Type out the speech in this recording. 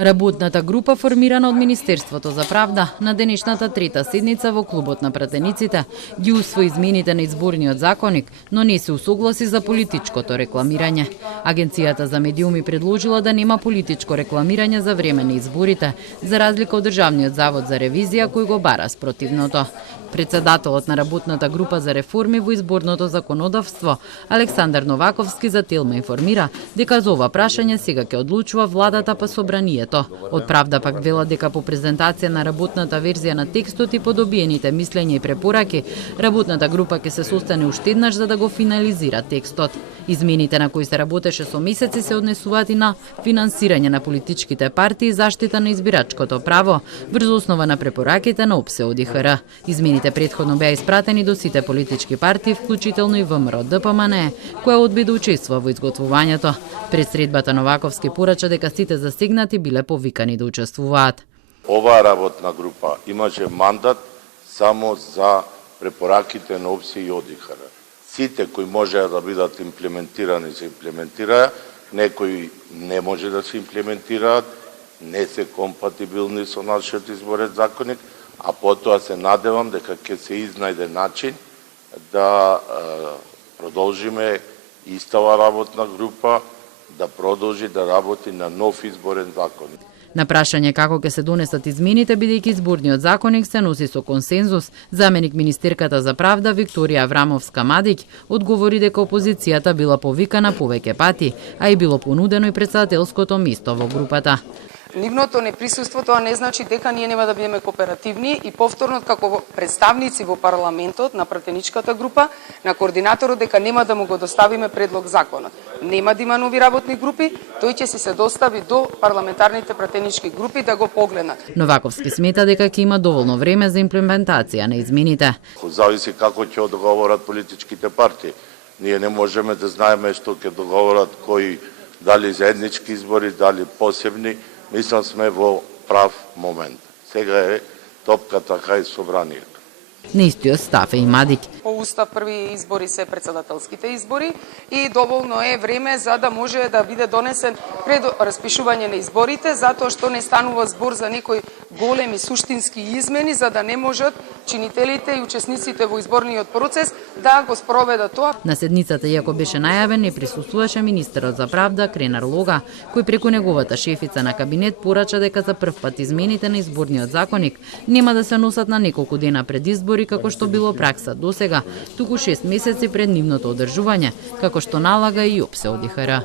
Работната група, формирана од Министерството за правда, на денешната трета седница во клубот на пратениците ги усвои измените на изборниот законник, но не се усогласи за политичкото рекламирање. Агенцијата за медиуми предложила да нема политичко рекламирање за време на изборите, за разлика од Државниот завод за ревизија кој го бара спротивното. Председателот на работната група за реформи во изборното законодавство, Александар Новаковски, за Телма информира дека за ова прашање сега ќе одлучува владата па собранието. Од Правда пак вела дека по презентација на работната верзија на текстот и по добиените мислења и препораки, работната група ќе се состане уште еднаш за да го финализира текстот. Измените на кои се работеше со месеци се однесуваат и на финансирање на политичките партии и заштита на избирачкото право врз основа на препораките на ОПСЕ-ОДИХР. Измените претходно беа испратени до сите политички партии, вклучително и ВМРО-ДПМНЕ, која одби да учествува во изготвувањето. Пред средбата Новаковски порача дека сите засегнати биле повикани да учествуваат. Оваа работна група имаше мандат само за препораките на ОПСЕ и ОДИХР. Сите кои можеа да бидат имплементирани се имплементираа, некои не може да се имплементираат, не се компатибилни со нашиот изборен законник, а потоа се надевам дека ќе се изнајде начин да продолжиме истава работна група да продолжи да работи на нов изборен законник. На прашање како ќе се донесат измените, бидејќи изборниот законник се носи со консензус, заменик министерката за правда Викторија Аврамовска-Мадиќ одговори дека опозицијата била повикана повеќе пати, а и било понудено и председателското место во групата. Нивното неприсуство тоа не значи дека ние нема да бидеме кооперативни и повторно како представници во парламентот на пратеничката група на координаторот дека нема да му го доставиме предлог законот. Нема да има нови работни групи, тој ќе се достави до парламентарните пратенички групи да го погледнат. Новаковски смета дека ќе има доволно време за имплементација на измените. Зависи како ќе договорат политичките партии. Ние не можеме да знаеме што ќе договорат кои, дали заеднички избори, дали посебни. Мислам сме во прав момент. Сега е топката кај собранието. На истиот став е и Мадиќ. По устав први избори се председателските избори и доволно е време за да може да биде донесен пред распишување на изборите, затоа што не станува збор за некои големи суштински измени, за да не можат чинителите и учесниците во изборниот процес да го спроведат тоа. На седницата, иако беше најавен, не присуствуваше министерот за правда Кренар Лога, кој преку неговата шефица на кабинет порача дека за прв пат измените на изборниот законник нема да се носат на неколку дена пред избори како што било пракса досега, туку 6 месеци пред нивното одржување, како што налага и ОПСЕ-ОДИХР.